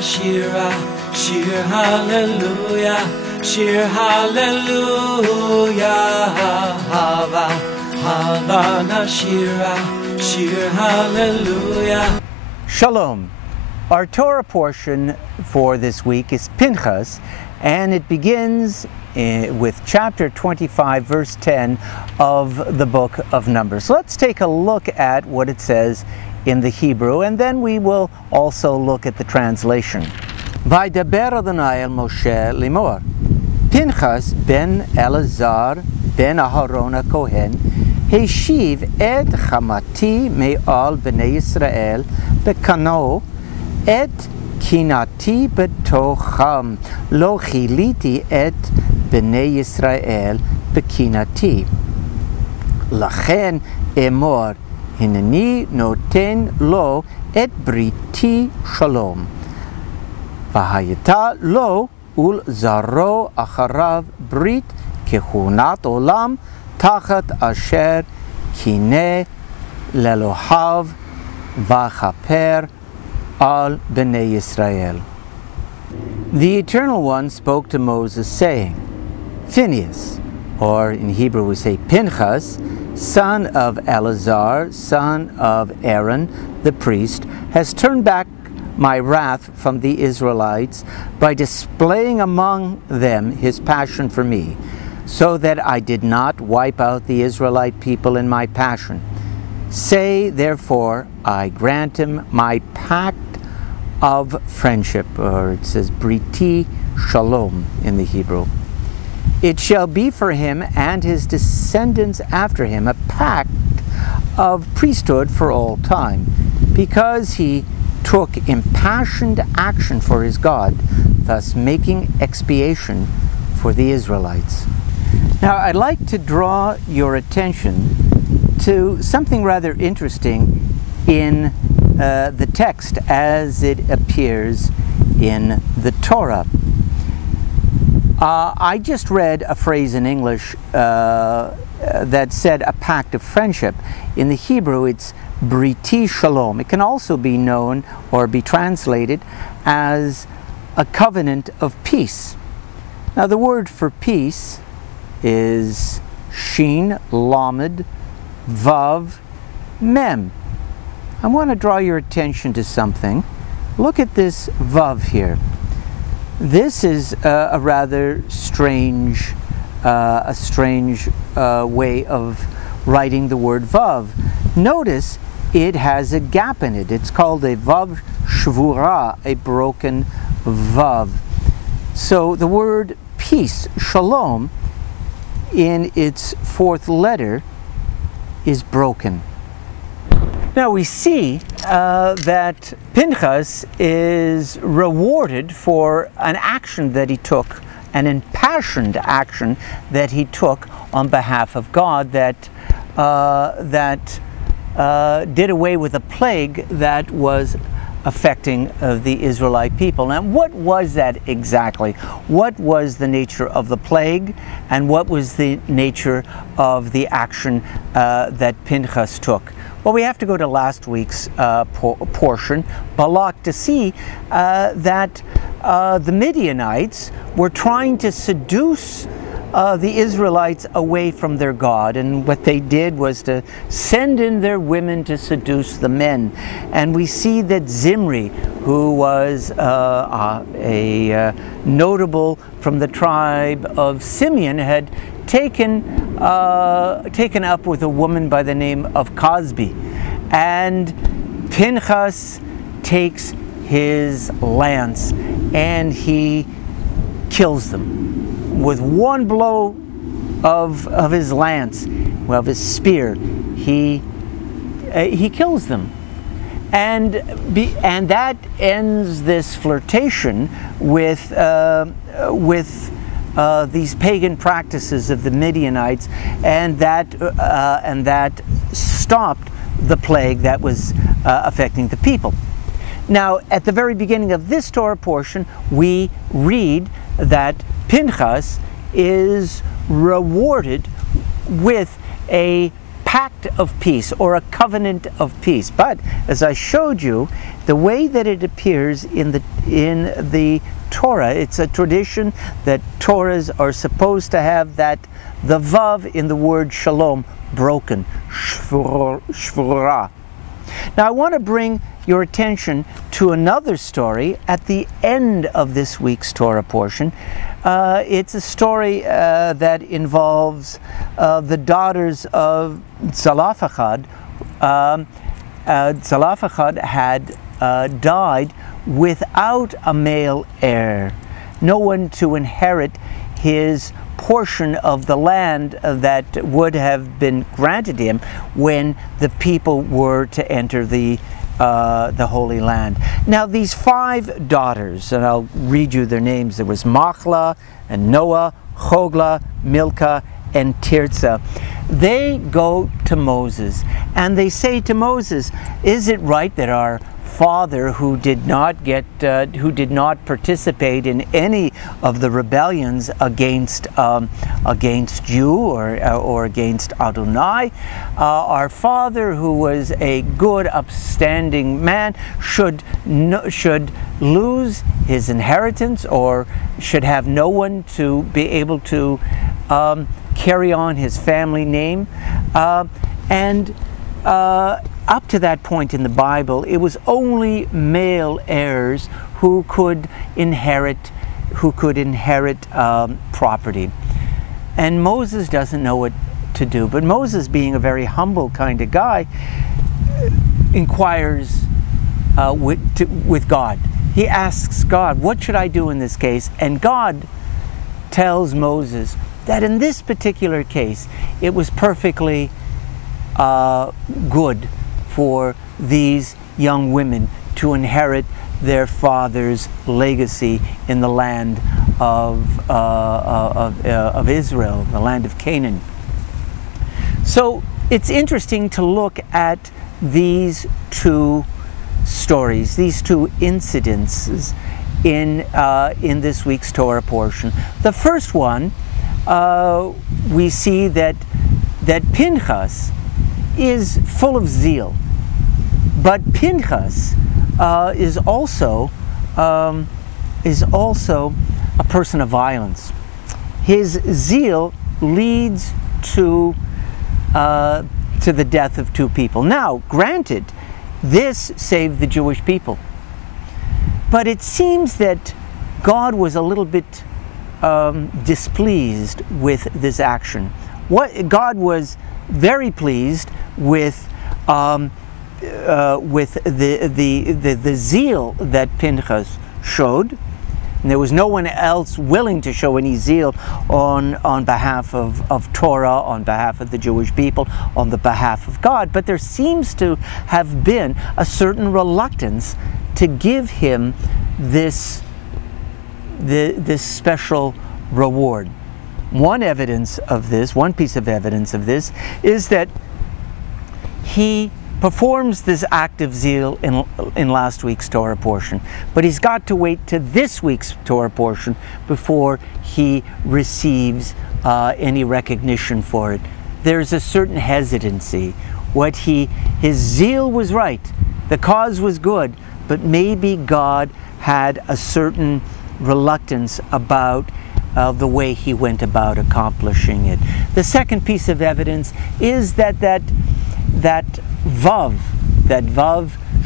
Shira, Shir Hallelujah, Shir Hallelujah, Hava Nashira, Shir Hallelujah. Shalom. Our Torah portion for this week is Pinchas, and it begins with chapter 25, verse 10 of the book of Numbers. Let's take a look at what it says in the Hebrew, and then we will also look at the translation. Vaydaber Adonai el Moshe limor, Pinchas ben Elazar ben Aharon HaKohen, Heshiv et chamati me'al b'nei Yisrael bekano et kinati betocham lo chiliti et b'nei Yisrael bekinati. Lachen emor hineni noten lo et briti shalom. Vahayita lo ul zaro acharav brit kechunat olam tachat asher kine lelohav vachaper al b'nei Yisrael. The Eternal One spoke to Moses, saying, Phineas, or in Hebrew we say Pinchas, son of Eleazar, son of Aaron, the priest, has turned back my wrath from the Israelites by displaying among them his passion for me, so that I did not wipe out the Israelite people in my passion. Say, therefore, I grant him my pact of friendship, or it says Briti Shalom in the Hebrew. It shall be for him and his descendants after him a pact of priesthood for all time, because he took impassioned action for his God, thus making expiation for the Israelites. Now, I'd like to draw your attention to something rather interesting in the text as it appears in the Torah. I just read a phrase in English that said a pact of friendship. In the Hebrew, it's Briti Shalom. It can also be known or be translated as a covenant of peace. Now, the word for peace is Shin, Lamed, Vav, Mem. I want to draw your attention to something. Look at this Vav here. This is a rather strange, way of writing the word Vav. Notice it has a gap in it. It's called a Vav Shvura, a broken Vav. So the word peace, Shalom, in its fourth letter is broken. Now we see that Pinchas is rewarded for an action that he took, an impassioned action that he took on behalf of God that did away with a plague that was affecting the Israelite people. Now, what was that exactly? What was the nature of the plague, and what was the nature of the action that Pinchas took? Well, we have to go to last week's portion, Balak, to see that the Midianites were trying to seduce the Israelites away from their God, and what they did was to send in their women to seduce the men. And we see that Zimri, who was a notable from the tribe of Simeon, had taken up with a woman by the name of Cosbi, and Pinchas takes his lance and he kills them with one blow of his lance, of his spear. He kills them, and that ends this flirtation with these pagan practices of the Midianites, and that stopped the plague that was affecting the people. Now, at the very beginning of this Torah portion, we read that Pinchas is rewarded with a pact of peace or a covenant of peace. But as I showed you, the way that it appears in the Torah, it's a tradition that Torahs are supposed to have that the vav in the word shalom broken, shvura. Now I want to bring your attention to another story at the end of this week's Torah portion. It's a story that involves the daughters of Zelophehad. Zelophehad had died without a male heir, no one to inherit his portion of the land that would have been granted him when the people were to enter the Holy Land. Now these 5 daughters, and I'll read you their names. There was Machlah and Noah, Hoglah, Milcah, and Tirzah. They go to Moses and they say to Moses, "Is it right that our father, who did not participate in any of the rebellions against you or against Adonai, our father, who was a good, upstanding man, should lose his inheritance or should have no one to be able to carry on his family name?" Up to that point in the Bible, it was only male heirs who could inherit property. And Moses doesn't know what to do. But Moses, being a very humble kind of guy, inquires with God. He asks God, "What should I do in this case?" And God tells Moses that in this particular case, it was perfectly good for these young women to inherit their father's legacy in the land of Israel, the land of Canaan. So it's interesting to look at these 2 stories, these 2 incidences in this week's Torah portion. The first one, we see that Pinchas is full of zeal. But Pinchas is also a person of violence. His zeal leads to the death of 2 people. Now, granted, this saved the Jewish people, but it seems that God was a little bit displeased with this action. God was very pleased with the zeal that Pinchas showed. And there was no one else willing to show any zeal on behalf of Torah, on behalf of the Jewish people, on the behalf of God. But there seems to have been a certain reluctance to give him this special reward. One piece of evidence of this is that he performs this act of zeal in last week's Torah portion, but he's got to wait to this week's Torah portion before he receives any recognition for it. There's a certain hesitancy. His zeal was right, the cause was good, but maybe God had a certain reluctance about the way he went about accomplishing it. The second piece of evidence is that vav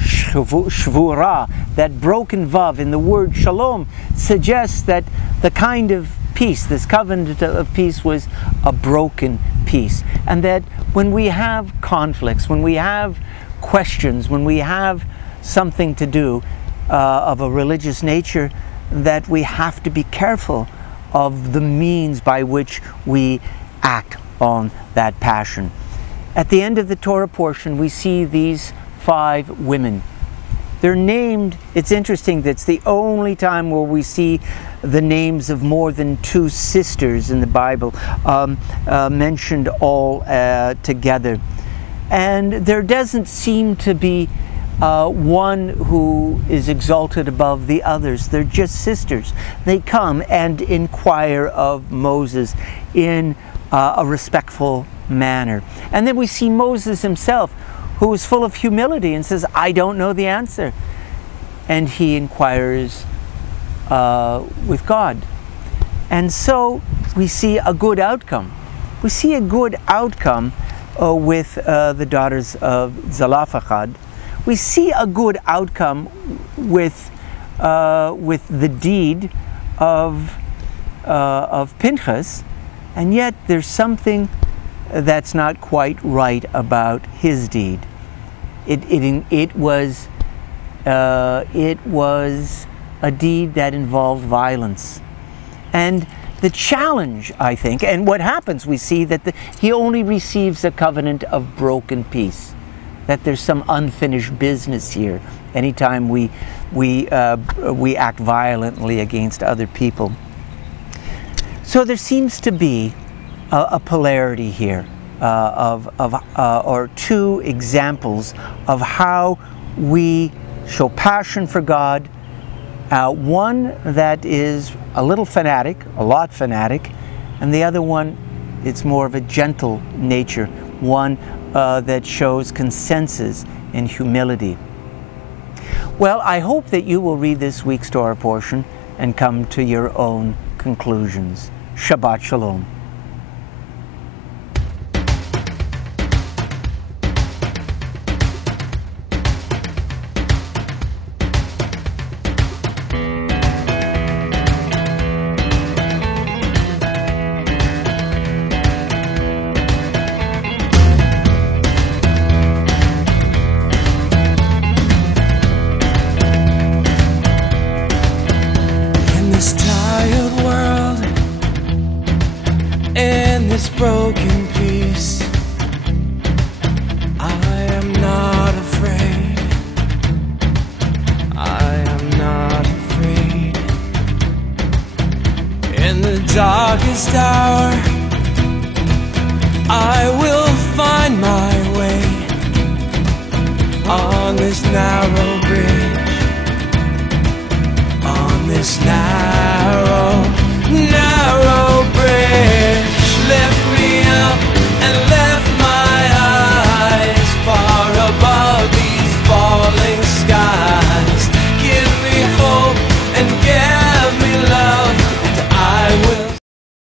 shvura, that broken vav in the word shalom, suggests that the kind of peace, this covenant of peace, was a broken peace. And that when we have conflicts, when we have questions, when we have something to do of a religious nature, that we have to be careful of the means by which we act on that passion. At the end of the Torah portion, we see these 5 women. They're named. It's interesting, that's the only time where we see the names of more than 2 sisters in the Bible mentioned all together. And there doesn't seem to be one who is exalted above the others. They're just sisters. They come and inquire of Moses in a respectful manner. And then we see Moses himself, who is full of humility and says, I don't know the answer. And he inquires with God. And so we see a good outcome. We see a good outcome with the daughters of Zelophehad. We see a good outcome with the deed of Pinchas, and yet there's something that's not quite right about his deed. It was a deed that involved violence. And the challenge, I think, and what happens, we see that he only receives a covenant of broken peace, that there's some unfinished business here anytime we act violently against other people. So there seems to be a polarity here or two examples of how we show passion for God. One that is a little fanatic, a lot fanatic, and the other one, it's more of a gentle nature, one that shows consensus and humility. Well, I hope that you will read this week's Torah portion and come to your own conclusions. Shabbat Shalom. Broken piece, I am not afraid. I am not afraid. In the darkest hour, I will find my way on this narrow bridge, on this narrow